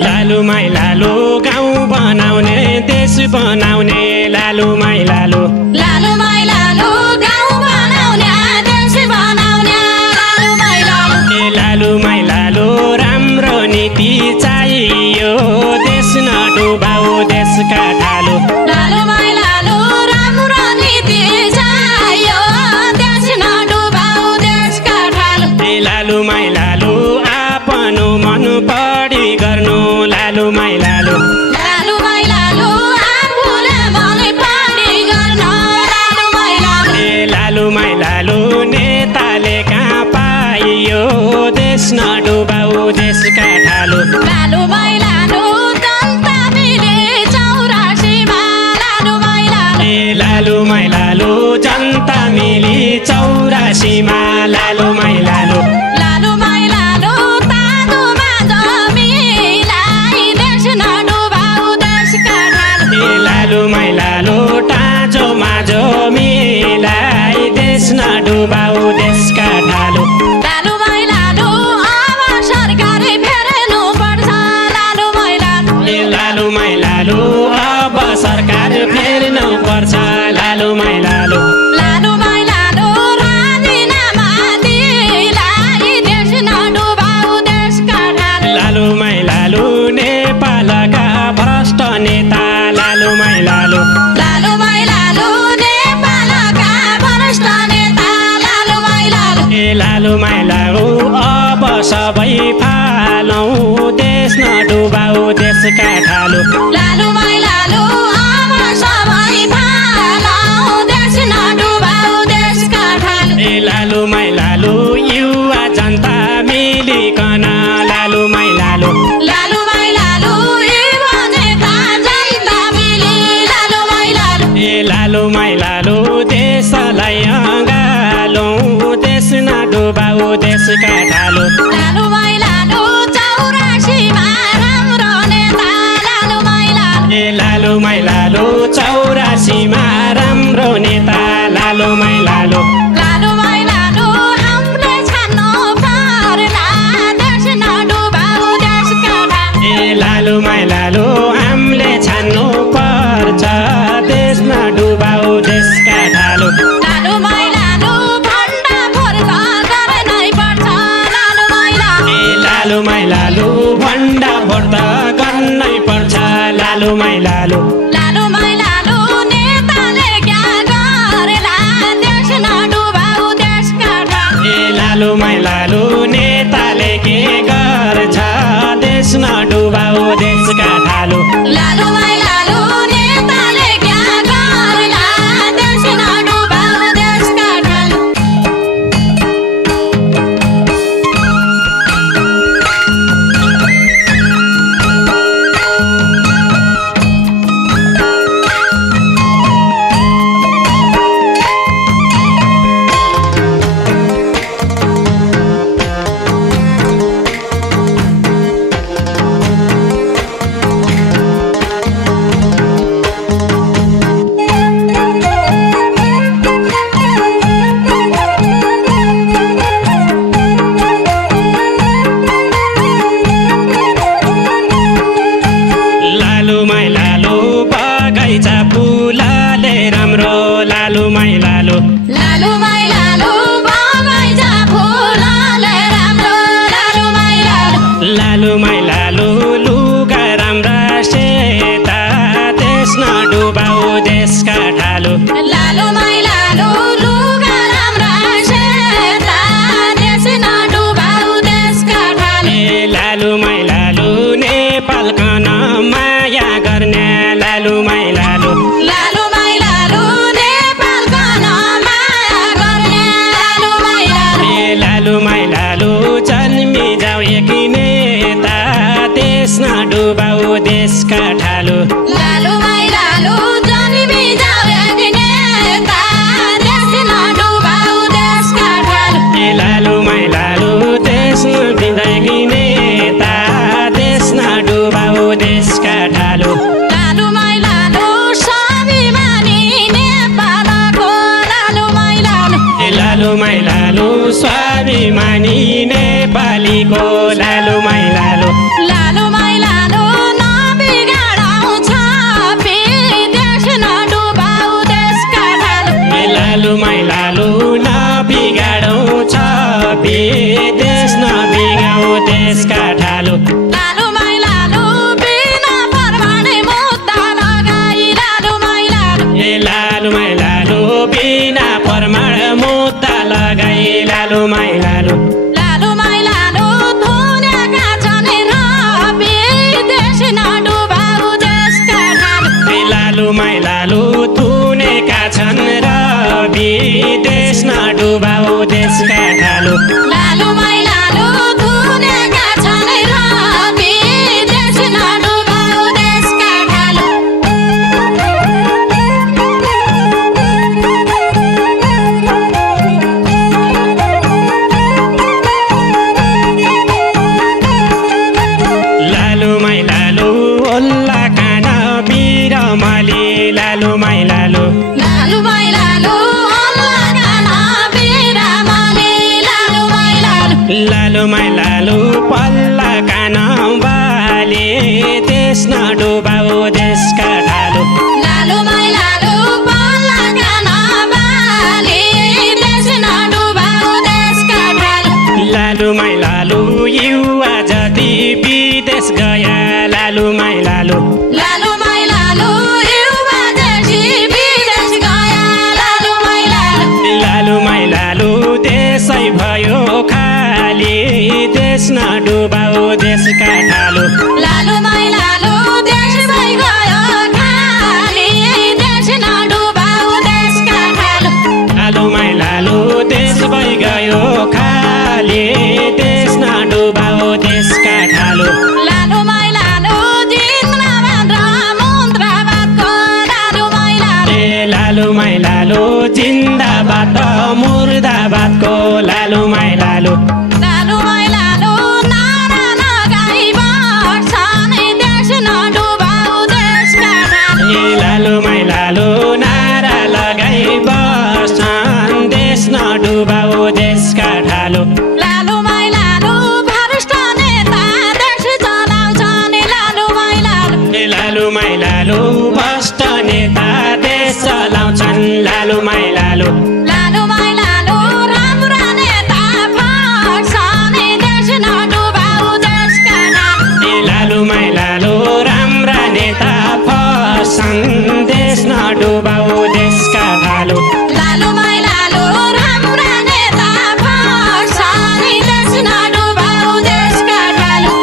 लालुमाई लालु गाउँ बनाउने देश बनाउने लालुमाई लालु लालुमाई लालु गाउँ बनाउने देश बनाउने लालुमाई लालु लालुमाई लालु राम्रो नीति चाहियो देश नडुबाऊ देशका ढालु लालुमाई लालु राम्रो नीति चाहियो देश नडुबाऊ देशका ढालु लालुमाई लालु आफ्नो मन पढी गर्नु लालुमाई लालु लालुमाई लालु आफूले मन पढी गर्नु लालुमाई लालु लालुमाई लालु नेताले कहाँ पाइयो देश नडुबाऊ देशका ढालु लालुमाई लालु जनता मिले 84 मा लालुमाई लालु लालुमाई लालु जनता मिली 84 मा लालुमाई लालु लालुमाई लालु तादोमा जमिलाई देश नडुबाऊ देशका ढालु लालुमाई लालु टाँचो माझो मिलाई देश नडुबाऊ देशका ढालु लालुमाई लालु अब सरकार फेर्नु पर्छ लालुमाई लालु लालुमाई लालु अब सरकार फेर्नु पर्छ लालुमाई लालु लालुमाई लालु राजीनामा दिलाई देश नडुबाऊ देशका ढालु लालुमाई लालु नेपालका भ्रष्ट नेता लालुमाई लालु लालुमाई लालु नेपालका भ्रष्ट नेता लालुमाई लालु लालुमाई लालु अब सबै फालौँ देश नडुबाऊ देशका ढालु लालुमाई लालु अब सबै फालौँ देश नडुबाऊ देशका ढालु लालुमाई लालु युवा जनता मिलिकन लालुमाई लालु लालुमाई लालु युवा नेता जनता मिली लालुमाई लालु लालुमाई लालु देशलाई अँगालौँ देश नडुबाऊ देशका ढालु लालुमाई लालु 84 मा राम्रो नेता लालुमाई लालु लालुमाई लालु 84 मा राम्रो नेता लालुमाई लालु लालुमाई लालु हामीले छान्नु पर्ला देश नडुबाऊ देशका ढालु लालुमाई लालु हामीले छान्नु पर्छ देश नडुबाऊ देशका ढालु लालुमाई लालु भण्डा फोर्क गर्नै पर्छ लालुमाई लालु लालुमाई लालु भण्डा फोर्द गर्नै पर्छ लालुमाई लालु लालुमाई लालु नेताले क्या गर्ला देश नडुबाऊ देशका ढालु लालुमाई लालु नेताले के गर्छ देश नडुबाऊ देशका ढालु लालुमाई लालु नेताले क्या गर्ला देश नडुबाऊ देशका ढालु लालुमाई लालु बगैँचा फुलले राम्रो लालुमाई लालु लालुमाई लालु बगैँचा फुलले राम्रो लालुमाई लालु लालुमाई लालु लुगा राम्रा सेता देश नडुबाऊ देशका ढालु लालुमाई लालु लुगा राम्रा सेता देश नडुबाऊ देशका ढालु लालुमाई लालु नेपालकन माया गर्ने लालुमाई लालु लालुमाई लालु नेपालकन माया गर्ने लालुमाई लालु लालुमाई लालु जन्मी जाऊ एक नेता देश नडुबाऊ देशका ढालु लालुमाई लालु जन्मी जाऊ एक नेता देश नडुबाऊ देशका ढालु लालुमाई लालु देश नदिँदै नेता देश नडुबाऊ देशका ढालु लालुमाई लालु स्वाभिमानी नेपालको लालुमाई लालु लालुमाई लालु स्वाभिमानी नेपालीको लालुमाई लालु लालुमाई लालु खाले देश नडुबाऊ देशका ढालु लालुमाई लालु पल्लाका नबाली देश नडुबाऊ देशका ढालु लालुमाई लालु युवा जति विदेश गया लालुमाई लालु लालुमाई लालु युवा जति विदेश गया लालुमाई लालु लालुमाई लालु देशै भयो खाली देश नडुबाऊ देशका ढालु लालुमाई लालु देश गयो खाली देश नडुबाऊ देशका ढालु लालुमाई लालु देश गयो खाली देश नडुबाऊ देशका ढालु लालुमाई लालु जिन्दाबाद र मुर्दाबादको लालुमाई लालु लालुमाई लालु जिन्दाबाद मुर्दाबादको लालुमाई लालु लालुमाई लालु नारा लगाई बस्छन् देश नडुबाऊ देशका ढालु लालुमाई लालु नारा लगाई बस्छन् देश नडुबाऊ देशका ढालु लालुमाई लालु भ्रष्ट नेता देश चलाउँछन् लालुमाई लालु लालुमाई लालु भ्रष्ट नेता देश चलाउँछन् लालुमाई लालु लालुमाई लालु राम्रा नेता फर्छन् देश नडुबाऊ देशका ढालु लालुमाई लालु राम्रा नेता फर्छन् देश नडुबाऊ देशका ढालु लालुमाई लालु राम्रा नेता फर्छन् देश नडुबाऊ देशका ढालु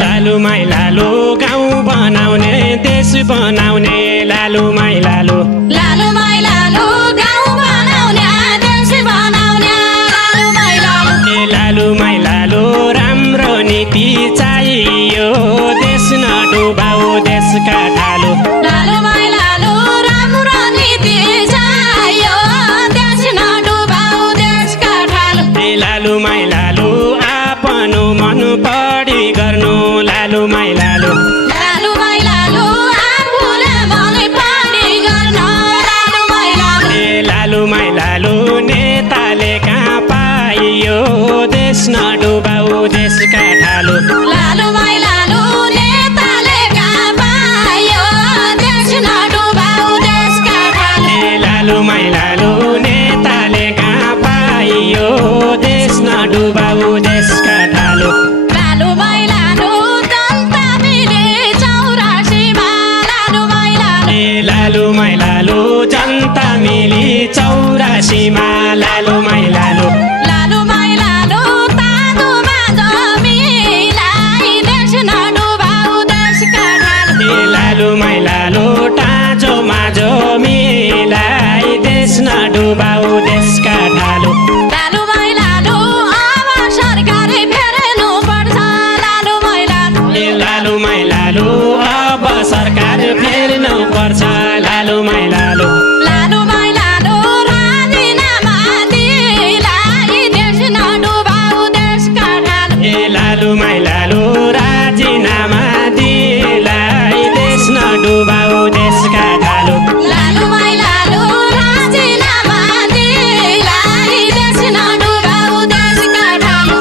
लालुमाई लालु गाउँ बनाउने देश बनाउने लालुमाई लालु लालुमाई लालु गाउँ बनाउने देश बनाउने लालुमाई लालु लालुमाई लालु राम्रो नीति चाहियो देश नडुबाऊ देशका ढालु लालुमाई लालु राम्रो नीति चाहियो देश नडुबाऊ देशका ढालु लालुमाई लालु आफ्नो मन बढी गर्नु लालुमाई लालु लालुमाई लालु आफूले मन पानी गर्न लालुमाई लालु लालुमाई लालु नेताले कहाँ पाइयो देश नडुबाऊ देशका ढालु लालुमाई लालु नेताले कहाँ पायो देश नडुबाऊ देशका ढालु लालुमाई लालु नेताले कहाँ पाइयो देश नडुबाऊ देशका ढालु लालुमाई लालु जनता मिले 84 मा लालुमाई लालु लालुमाई लालु जनता मिली 84 मा लालुमाई लालु लालुमाई लालु तादुमा जमिलाई देश नडुबाऊ देशका ढालु लालुमाई लालु टाँचो माझो मिलाई देश नडुबाऊ देशका ढालु लालुमाई लालु अब सरकार फेर्नु पर्छ लालुमाई लालु लालुमाई लालु अब सरकार फेर्नु पर्छ लालुमाई लालु लालुमाई लालु राजीनामा दिलाई देश नडुबाऊ देशका ढालु लालुमाई लालु राजीनामा दिलाई देश नडुबाऊ देशका ढालु लालुमाई लालु राजीनामा दिलाई देश नडुबाऊ देशका ढालु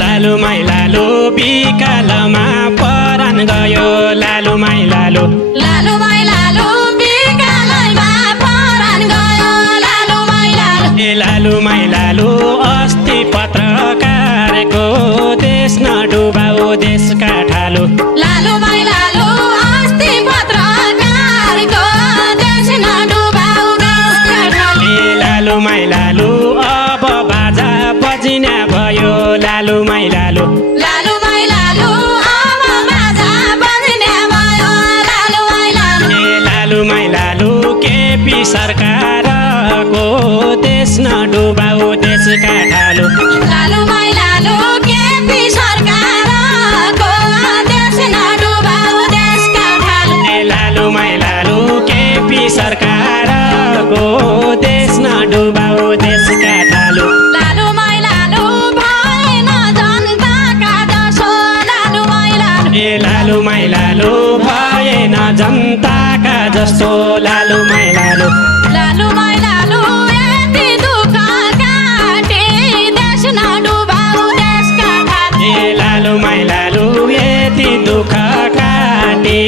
लालुमाई लालु बिकालमा परान गयो लालुमाई लालु लालुमाई लालु बिकालैमा परान गयो लालुमाई लालु लालुमाई लालु अस्ति पत्रकारको देश नडुबाऊ देशका ढालु लालुमाई लालु अस्ति पत्रकारको देश नडुबाऊ देशका ढालु लालुमाई लालु अब बाजा बजिना भयो लालुमाई लालु लालुमाई लालु अब बाजा बज्ने भयो लालुमाई लालु लालुमाई लालु केपी सरकारको देश नडुबाऊ देशका ढालु लालुमाई लालु केपी सरकारको देश नडुबाऊ देशका ढालु लालुमाई लालु केपी सरकारको देश नडुबाऊ देशका ढालु लालुमै लालु भएन जनताका जसो लालुमै लालु ए लालुमै लालु भएन जनताका जस्तो लालुमै लालु लालुमै लालु यति दुःख काटे देश नडुबाउ देशका ढालु ए लालुमै लालु यति दुःख काटे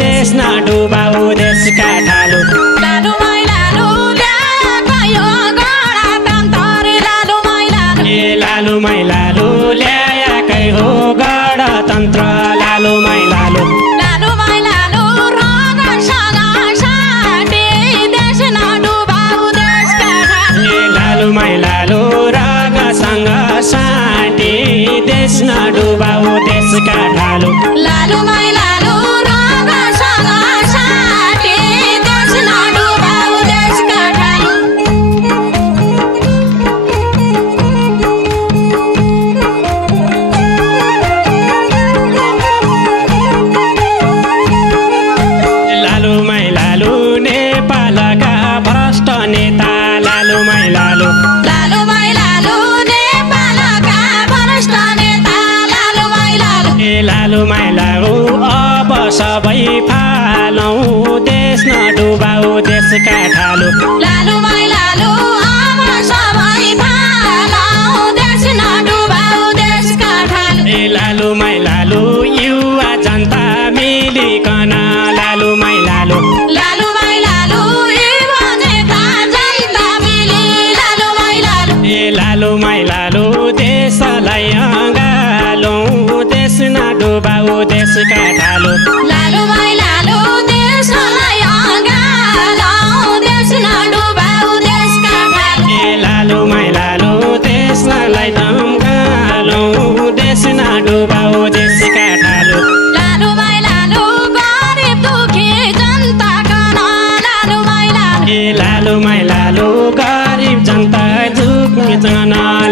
देश नडुबाउ देशका ढालु लालुमै लालु ल्याएको यो गणतन्त्र लालुमै लालु ए लालुमै लालु ल्याएकै हो गणतन्त्र लालुमै लालु लालुमै लालु रगतसँग साटे देश नडुबाउ देशका ढालु ए लालुमै लालु रगसँग साटे देश नडुबाउ देशका ढालु लालुमै लालु रगतसँग साटे देश नडुबाउ देशका ढालु लालुमै लालु नेपालका भ्रष्ट नेता लालुमै लालु लालुमै लालु नेपालका वरिष्ठ नेता लालुमै लालु ए लालुमै लालु अब सबै फालौँ देश नडुबाउ देशका ढालु लालुमै लालु अब सबै फालौँ देश नडुबाउ देशका ढालु ए लालुमै लालु युवा जनता मिलिकन लालुमै लालु लालुमै लालु युवा नेता जनता मिली लालुमै लालु ए लालुमै लालु देशलाई अँगालौँ देश नडुबाउ देशका ढालु लालुमै लालु देशलाई अँगालौँ देश नडुबाउ देशका ढालु ए लालुमै लालु देशलाई अँगालौँ देश नडुबाउ देशका ढालु लालुमै लालु गरिब दुखी जनताका लालुमै लालु ए लालुमै लालु गरिब जनता झुक्न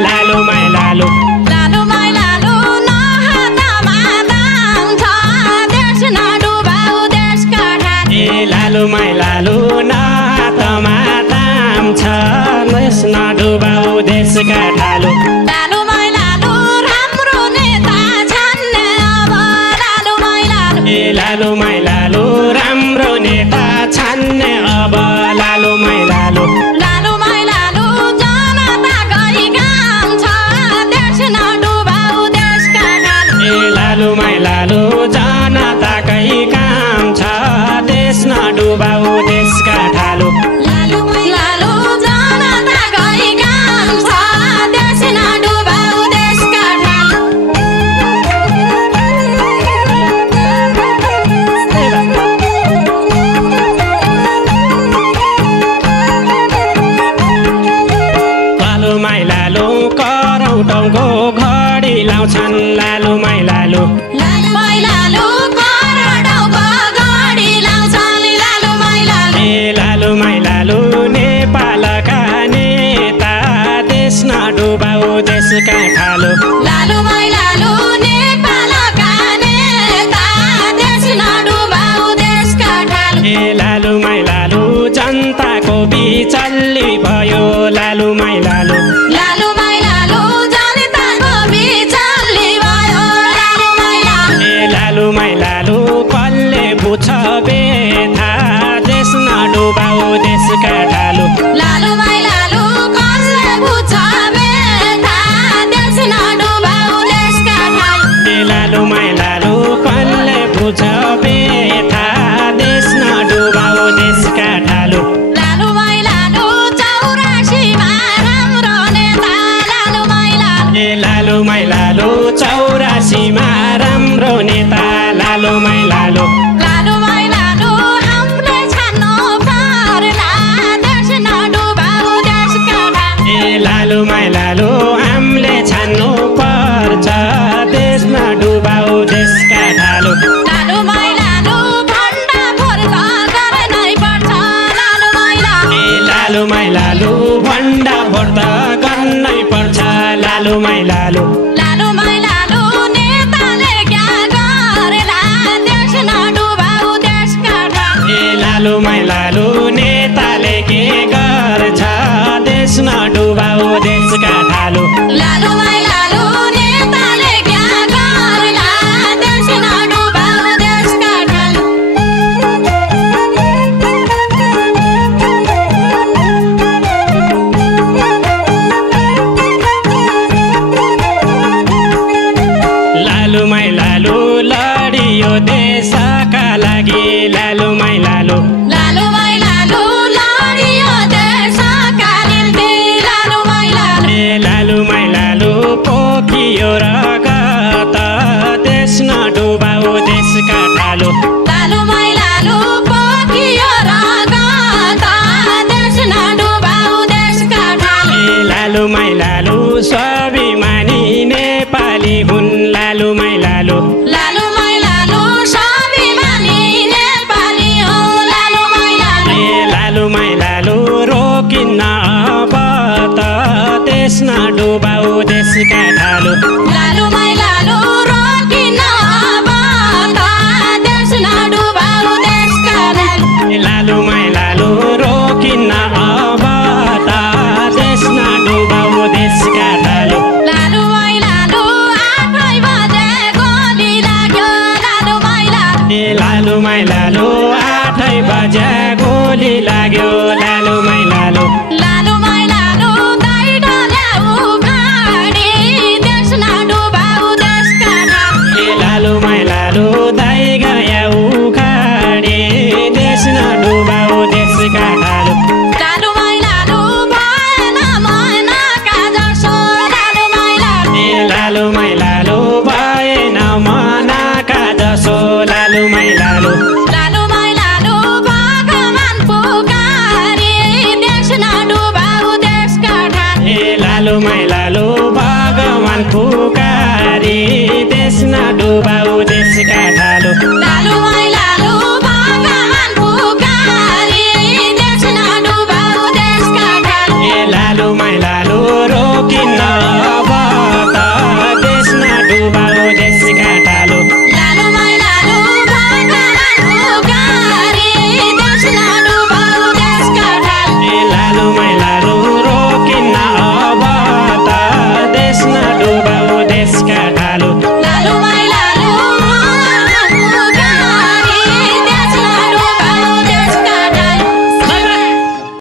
लालुमै लालु लालुमै लालु नहातमा दाम छ देश नडुबाउ देशका ढालु ए लालुमै लालु नातमा दाम छ देश नडुबाउ देशका ढालु लालुमै लालु राम्रो नेता छान्ने अब लालुमै लालु ए लालुमै लालु राम्रो नेता छान्ने अब लालुमै लालु लालुमै लालु जनताकै काम छ देश नडुबाउ देशका ढालु ए लालुमै लालु जनताकै काम छ देश नडुबाउ देशका ढालु लालुमै लालु जनताकै काम छ देश नडुबाउ देशका ढालु लालुमै लालु करौटौँको घडी लाउँछन् लालुमै लालु लालुमै लालु करडौको घडी लाउँछन् लालुमै लालु ए लालुमै लालु नेपालका नेता देश नडुबाउ देशका ढालु लालुमै लालु नेपालका नेता देश नडुबाउ देशका ढालु ए लालुमै लालु जनताको बिचल्ली भयो लालुमै लालु लालुमै लालु जनताको बिचल्ली भयो लालुमै लालु ए लालुमै लालु कसले बुझ्छ बेथा देश नडुबाउ देशका ढालु लालुमै लालु कसले बुझ्छ बेथा देश नडुबाउ देशका ढालु ए लालुमै लालु कसले बुझ्छ बेथा देश नडुबाउ देशका ढालु लालुमै लालु 84 मा राम्रो नेता लालुमै लालु ए लालुमै लालु 84 मा राम्रो नेता लालुमै लालु लालुमै लालु हामीले छान्नु पर्ला देश नडुबाउ देशका ढालु ए लालुमै लालु हामीले छान्नु पर्छ देश नडुबाउ देशका ढालु लालुमै लालु भण्डा फोर्क गर्नै पर्छ लालुमै लालु ए लालुमै लालु भण्डा फोर्त गर्नै पर्छ लालुमै लालु लालुमै लालु नेताले क्या गर्ला देश नडुबाउ देशका ढालु ए लालुमै लालु नेताले के गर्छ देश नडुबाउ डुबाऊ देशका ढालु लालुमाई लालु नेताले क्या गर्ला देश नडुबाऊ देशका ढालु लालुमाई लालु लडियो देशका लागि लालुमाई लालु लालुमाई लालु लडियो देशका निम्ति लालुमाई लालु लालुमाई लालु पोखियो रगत देश नडुबाऊ देशका ढालु लालुमाई लालु पोखियो रगत देश नडुबाऊ देशका ढालु लालुमाई लालु स्वाभिमानी नेपाली हुन् लालुमाई लालु लालुमाई लालु स्वाभिमानी नेपाली हो लालुमाई लालु लालुमाई लालु रोकिन्न अब त देश नडुबाऊ देशका ढालु लालुमाई लालु रोकिन अब त देश नडुबाऊ देशका ढालु लालुमाई लालु रोकिन्न अब त देश नडुबाऊ देशका ढालु लालुमाई लालु 8 बजे गोली लाग्यो लालुमाई लालु लालुमाई लालु 8 बजे गोली लाग्यो लालुमाई लालु लालुमाई लालु दैडो ल्याउ गाडी देश नडुबाऊ देशका ढालु लालुमाई लालु दाइ गया उखाडी देश नडुबाऊ देशका ढालु लालुमाई लालु भएन मनका जसो लालुमाई लालु लालुमाई लालु भएन मनका जसो लालुमाई लालु लालुमाई लालु भगवान पुकारी देश नडुबाऊ देशका ढालु लालुमाई लालु भगवान पुकारी देश नडुबाऊ देशका ढालु लालु